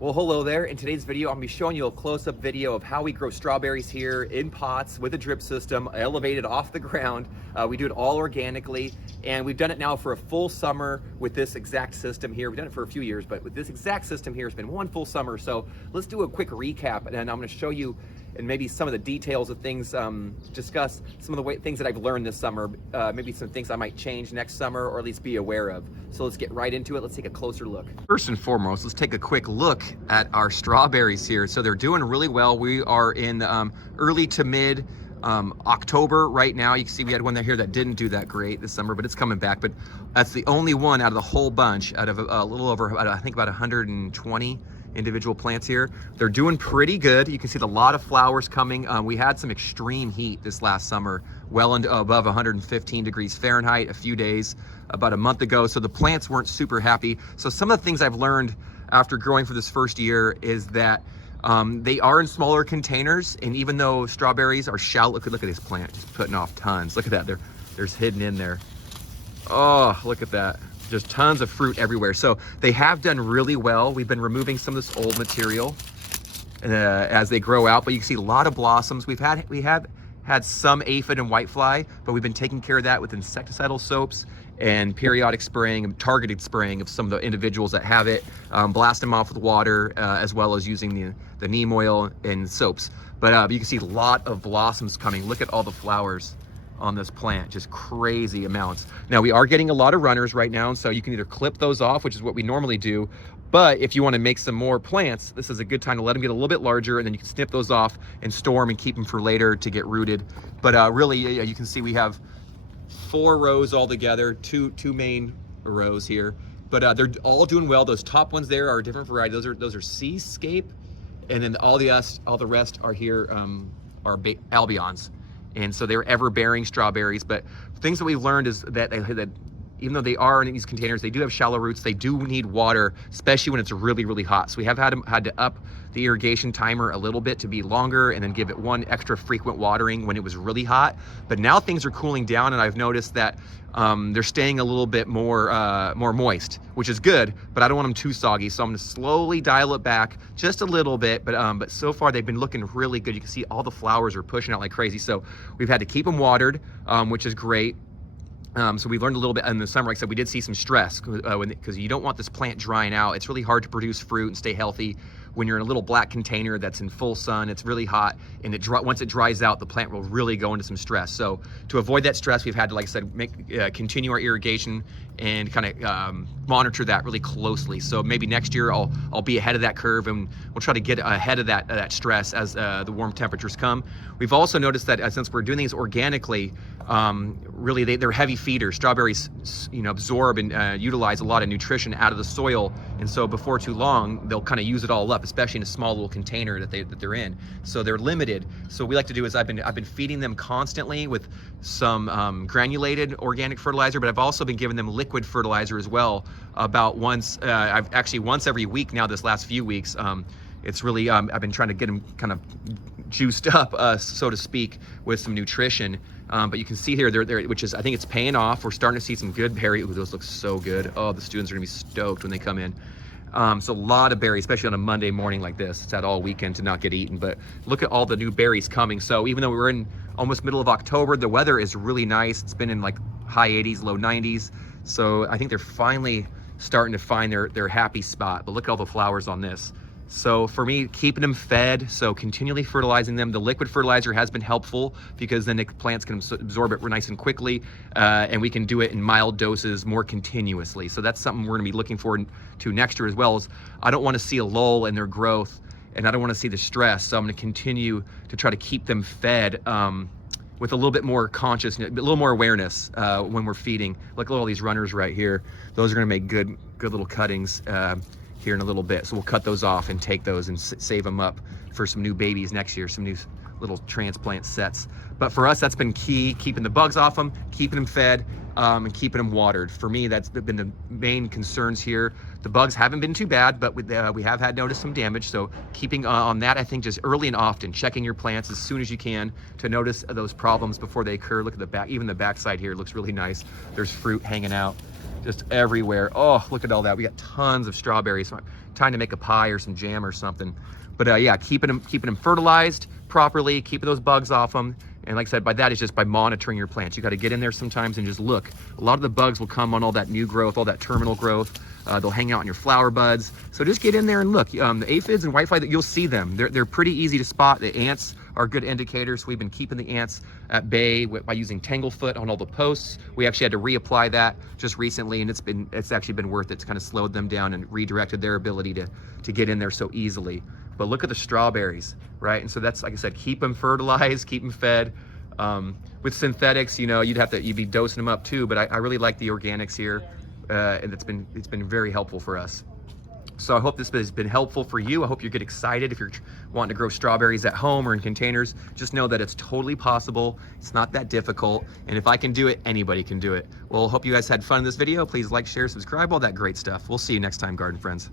Well, hello there. In today's video, I'm gonna be showing you a close-up video of how we grow strawberries here in pots with a drip system, elevated off the ground. We do it all organically, and we've done it now for a full summer with this exact system here. We've done it for a few years, but with this exact system here, it's been one full summer. So let's do a quick recap, and then I'm gonna show you and maybe some of the details of things, discuss some of the things that I've learned this summer, maybe some things I might change next summer or at least be aware of. So let's get right into it. Let's take a closer look. First and foremost, let's take a quick look at our strawberries here. So they're doing really well. We are in early to mid October right now. You can see we had one here that didn't do that great this summer, but it's coming back. But that's the only one out of the whole bunch, out of a little over, I think about 120 individual plants here. They're doing pretty good. You can see a lot of flowers coming. We had some extreme heat this last summer, well into above 115 degrees Fahrenheit a few days, about a month ago. So the plants weren't super happy. So some of the things I've learned after growing for this first year is that they are in smaller containers. And even though strawberries are shallow, look at this plant, just putting off tons. Look at that, there's hidden in there. Oh, look at that. Just tons of fruit everywhere. So they have done really well. We've been removing some of this old material as they grow out, but you can see a lot of blossoms. We have had some aphid and whitefly, but we've been taking care of that with insecticidal soaps and periodic spraying and targeted spraying of some of the individuals that have it, blast them off with water, as well as using the neem oil and soaps. But you can see a lot of blossoms coming. Look at all the flowers on this plant, just crazy amounts. Now we are getting a lot of runners right now, so you can either clip those off, which is what we normally do, but if you want to make some more plants, this is a good time to let them get a little bit larger, and then you can snip those off and store them and keep them for later to get rooted. But really, you can see we have 4 rows all together, two main rows here, but they're all doing well. Those top ones there are a different variety. Those are Seascape, and then all the rest are here are Albions. And so they're ever bearing strawberries. But things that we've learned is that even though they are in these containers, they do have shallow roots. They do need water, especially when it's really, really hot. So we have had to up the irrigation timer a little bit to be longer, and then give it one extra frequent watering when it was really hot. But now things are cooling down, and I've noticed that they're staying a little bit more moist, which is good, but I don't want them too soggy. So I'm gonna slowly dial it back just a little bit, but so far they've been looking really good. You can see all the flowers are pushing out like crazy. So we've had to keep them watered, which is great. So we learned a little bit in the summer. Like I said, we did see some stress because you don't want this plant drying out. It's really hard to produce fruit and stay healthy when you're in a little black container that's in full sun. It's really hot, and once it dries out, the plant will really go into some stress. So to avoid that stress, we've had to, like I said, continue our irrigation and kind of monitor that really closely. So maybe next year I'll be ahead of that curve, and we'll try to get ahead of that stress as the warm temperatures come. We've also noticed that since we're doing these organically, really they're heavy feeders. Strawberries, absorb and utilize a lot of nutrition out of the soil, and so before too long they'll kind of use it all up, especially in a small little container that they're in. So they're limited. So what we like to do is I've been feeding them constantly with some granulated organic fertilizer, but I've also been giving them liquid fertilizer as well. About once every week now. This last few weeks, it's really I've been trying to get them kind of juiced up, so to speak, with some nutrition. But you can see here, which is, I think it's paying off. We're starting to see some good berry. Ooh, those look so good. Oh, the students are gonna be stoked when they come in. So a lot of berries, especially on a Monday morning like this. It's had all weekend to not get eaten, but look at all the new berries coming. So even though we're in almost middle of October, the weather is really nice. It's been in like high 80s, low 90s. So I think they're finally starting to find their happy spot. But look at all the flowers on this. So for me, keeping them fed, so continually fertilizing them. The liquid fertilizer has been helpful because then the plants can absorb it nice and quickly, and we can do it in mild doses more continuously. So that's something we're gonna be looking forward to next year as well. As I don't wanna see a lull in their growth, and I don't wanna see the stress. So I'm gonna continue to try to keep them fed with a little bit more consciousness, a little more awareness when we're feeding. Look at all these runners right here. Those are gonna make good little cuttings here in a little bit. So we'll cut those off and take those and save them up for some new babies next year, some new little transplant sets. But for us, that's been key, keeping the bugs off them, keeping them fed, and keeping them watered. For me, that's been the main concerns here. The bugs haven't been too bad, but we have had noticed some damage. So keeping on that, I think just early and often, checking your plants as soon as you can to notice those problems before they occur. Look at the back, even the backside here looks really nice. There's fruit hanging out. just everywhere. Oh, look at all that. We got tons of strawberries. Time to make a pie or some jam or something. But yeah, keeping them fertilized properly, keeping those bugs off them. And like I said, by that is just by monitoring your plants. You got to get in there sometimes and just look. A lot of the bugs will come on all that new growth, all that terminal growth. They'll hang out on your flower buds. So just get in there and look. The aphids and whitefly, you'll see them. They're pretty easy to spot. The ants are good indicators. We've been keeping the ants at bay by using Tanglefoot on all the posts. We actually had to reapply that just recently, and it's actually been worth it. It's kind of slowed them down and redirected their ability to get in there so easily. But look at the strawberries, right? And so that's, like I said, keep them fertilized, keep them fed. With synthetics, you'd be dosing them up too, but I really like the organics here, and it's been very helpful for us. So I hope this has been helpful for you. I hope you get excited if you're wanting to grow strawberries at home or in containers. Just know that it's totally possible. It's not that difficult. And if I can do it, anybody can do it. Well, hope you guys had fun in this video. Please like, share, subscribe, all that great stuff. We'll see you next time, garden friends.